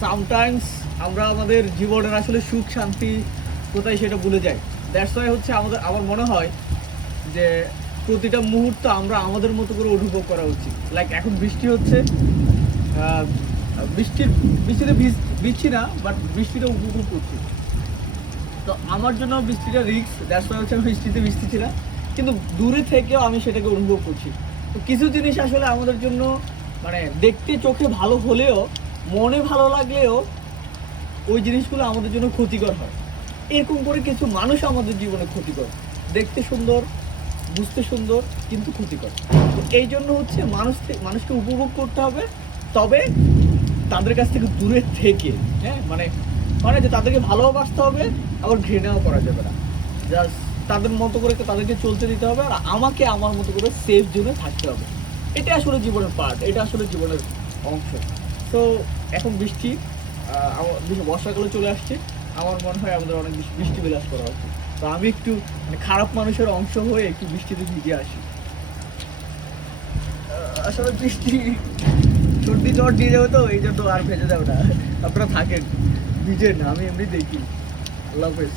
Sometimes আমরা আমাদের জীবনের আসলে সুখ শান্তি কোথায় সেটা ভুলে যাই। দ্যাটস ওয়াই হচ্ছে আমার মনে হয় যে প্রতিটা মুহূর্ত আমরা আমাদের মতো করে অনুভব করা উচিত। লাইক এখন বৃষ্টি হচ্ছে, আহ, বৃষ্টিতে ভিজছি না, বাট বৃষ্টিটা উপভোগ করছি। তো আমার জন্য বৃষ্টিটা রিস্ক, দ্যাটস ওয়াই হচ্ছে আমি বৃষ্টিতে ভিজতেছি না, কিন্তু দূরে থেকেও আমি সেটাকে অনুভব করছি। তো কিছু জিনিস আসলে আমাদের জন্য মানে দেখতে চোখে ভালো হলেও মনে ভালো লাগলেও ওই জিনিসগুলো আমাদের জন্য ক্ষতিকর হয়। এরকম করে কিছু মানুষ আমাদের জীবনে ক্ষতিকর, দেখতে সুন্দর, বুঝতে সুন্দর, কিন্তু ক্ষতিকর। তো এই জন্য হচ্ছে মানুষকে উপভোগ করতে হবে, তবে তাদের কাছ থেকে দূরে থেকে। হ্যাঁ, মানে মানে যে তাদেরকে ভালোবাসতে হবে, আবার ঘৃণাও করা যাবে না। জাস্ট তাদের মতো করে তাদেরকে চলতে দিতে হবে, আর আমাকে আমার মতো করে সেফ জোনে থাকতে হবে। এটা আসলে জীবনের পার্ট, এটা আসলে জীবনের অংশ। তো এখন বৃষ্টি, বর্ষাকালে চলে আসছে, আমার মনে হয় আমাদের অনেক বেশি বৃষ্টি বিলাস করা উচিত। তো আমি একটু মানে খারাপ মানুষের অংশ হয়ে একটু বৃষ্টিতে ভিজে আসি। আসলে বৃষ্টি সর্দি জ্বর দিয়ে যাবে, তো এই জন্য আর ভেজে যাবে না। আপনারা থাকেন, ভিজেন না, আমি এমনি দেখি। আল্লাহ হাফেজ।